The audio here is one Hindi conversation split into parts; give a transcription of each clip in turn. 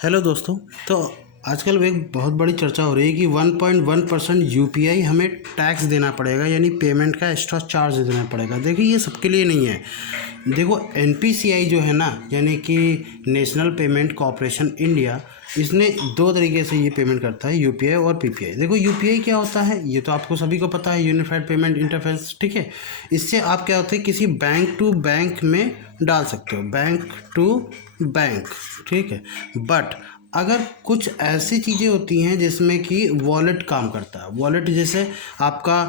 हेलो दोस्तों। तो आजकल एक बहुत बड़ी चर्चा हो रही है कि 1.1% यूपीआई हमें टैक्स देना पड़ेगा, यानी पेमेंट का एक्स्ट्रा चार्ज देना पड़ेगा। देखिए, ये सबके लिए नहीं है। देखो, एनपीसीआई जो है ना, यानी कि नेशनल पेमेंट कॉरपोरेशन इंडिया, इसने दो तरीके से ये पेमेंट करता है, यूपीआई और पीपीआई। देखो, यूपीआई क्या होता है ये तो आपको सभी को पता है, यूनिफाइड पेमेंट इंटरफेस। ठीक है, इससे आप क्या होते हैं, किसी बैंक टू बैंक में डाल सकते हो, बैंक टू बैंक। ठीक है, बट अगर कुछ ऐसी चीज़ें होती हैं जिसमें कि वॉलेट काम करता है, वॉलेट जैसे आपका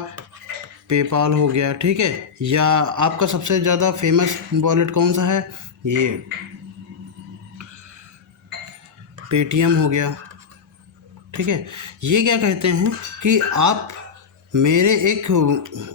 पेपाल हो गया, ठीक है, या आपका सबसे ज़्यादा फेमस वॉलेट कौन सा है, ये पेटीएम हो गया। ठीक है, ये क्या कहते हैं कि आप मेरे एक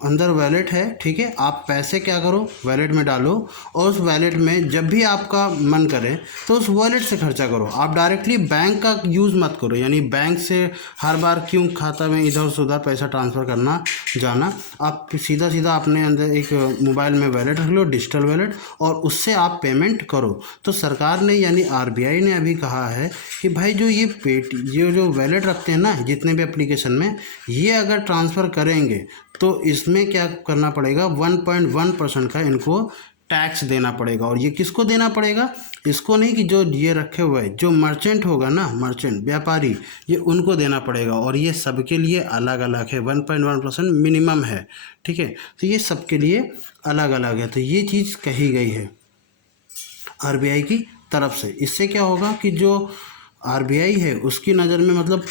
अंदर वैलेट है, ठीक है, आप पैसे क्या करो, वैलेट में डालो, और उस वैलेट में जब भी आपका मन करे तो उस वॉलेट से खर्चा करो। आप डायरेक्टली बैंक का यूज़ मत करो, यानी बैंक से हर बार क्यों खाता में इधर से उधर पैसा ट्रांसफ़र करना जाना। आप सीधा सीधा अपने अंदर एक मोबाइल में वैलेट रख लो, डिजिटल वैलेट, और उससे आप पेमेंट करो। तो सरकार ने यानी आरबीआई ने अभी कहा है कि भाई जो ये जो वैलेट रखते हैं ना जितने भी एप्लीकेशन में, ये अगर ट्रांसफ़र करेंगे तो इसमें क्या करना पड़ेगा, 1.1% का इनको टैक्स देना पड़ेगा। और ये किसको देना पड़ेगा, इसको नहीं कि जो ये रखे हुए है, जो मर्चेंट होगा ना, मर्चेंट व्यापारी, ये उनको देना पड़ेगा। और ये सबके लिए अलग अलग है, 1.1% मिनिमम है। ठीक है, तो ये सबके लिए अलग अलग है। तो ये चीज़ कही गई है आरबीआई की तरफ से। इससे क्या होगा कि जो आरबीआई है उसकी नज़र में, मतलब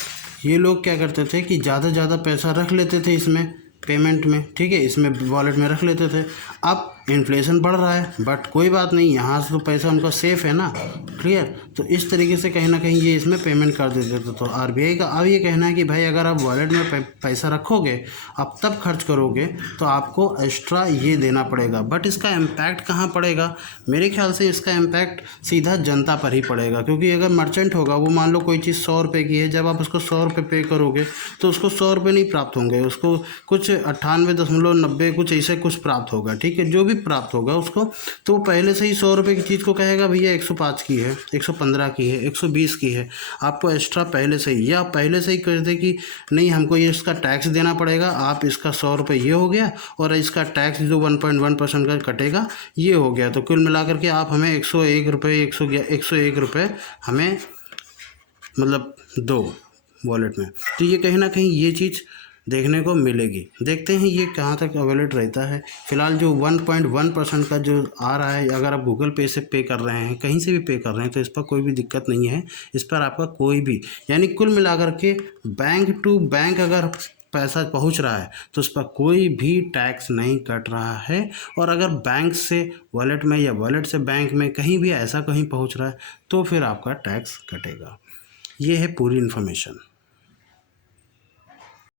ये लोग क्या करते थे कि ज़्यादा ज़्यादा पैसा रख लेते थे इसमें पेमेंट में, ठीक है, इसमें वॉलेट में रख लेते थे। अब इन्फ्लेशन बढ़ रहा है, बट कोई बात नहीं, यहाँ से तो पैसा उनका सेफ है ना, क्लियर। तो इस तरीके से कहीं ना कहीं ये इसमें पेमेंट कर देते थे। तो आरबीआई का अब ये कहना है कि भाई अगर आप वॉलेट में पैसा रखोगे, आप तब खर्च करोगे, तो आपको एक्स्ट्रा ये देना पड़ेगा। बट इसका इम्पैक्ट कहाँ पड़ेगा, मेरे ख्याल से इसका इम्पैक्ट सीधा जनता पर ही पड़ेगा। क्योंकि अगर मर्चेंट होगा, वो मान लो कोई चीज़ 100 रुपये की है, जब आप उसको 100 रुपये पे करोगे तो उसको 100 रुपये नहीं प्राप्त होंगे, उसको कुछ 98.90 कुछ ऐसे कुछ प्राप्त होगा। ठीक है, जो भी प्राप्त होगा उसको, तो वो पहले से ही 100 रुपये की चीज़ को कहेगा भैया 105 की है, 115 की है, 120 की है। आपको एक्स्ट्रा पहले से ही, या पहले से ही कर दे कि नहीं, हमको ये इसका टैक्स देना पड़ेगा, आप इसका 100 रुपये ये हो गया, और इसका टैक्स जो 1.1% का कटेगा ये हो गया। तो कुल मिलाकर के आप हमें 101 रुपये, 101 रुपये हमें मतलब दो वॉलेट में। तो ये कहीं ना कहीं ये चीज़ देखने को मिलेगी। देखते हैं ये कहाँ तक अवेलेबल रहता है। फिलहाल जो 1.1% का जो आ रहा है, अगर आप गूगल पे से पे कर रहे हैं, कहीं से भी पे कर रहे हैं, तो इस पर कोई भी दिक्कत नहीं है। इस पर आपका कोई भी, यानी कुल मिलाकर के बैंक टू बैंक अगर पैसा पहुंच रहा है तो उस पर कोई भी टैक्स नहीं कट रहा है। और अगर बैंक से वॉलेट में या वॉलेट से बैंक में कहीं भी ऐसा कहीं पहुंच रहा है तो फिर आपका टैक्स कटेगा। ये है पूरी इन्फॉर्मेशन।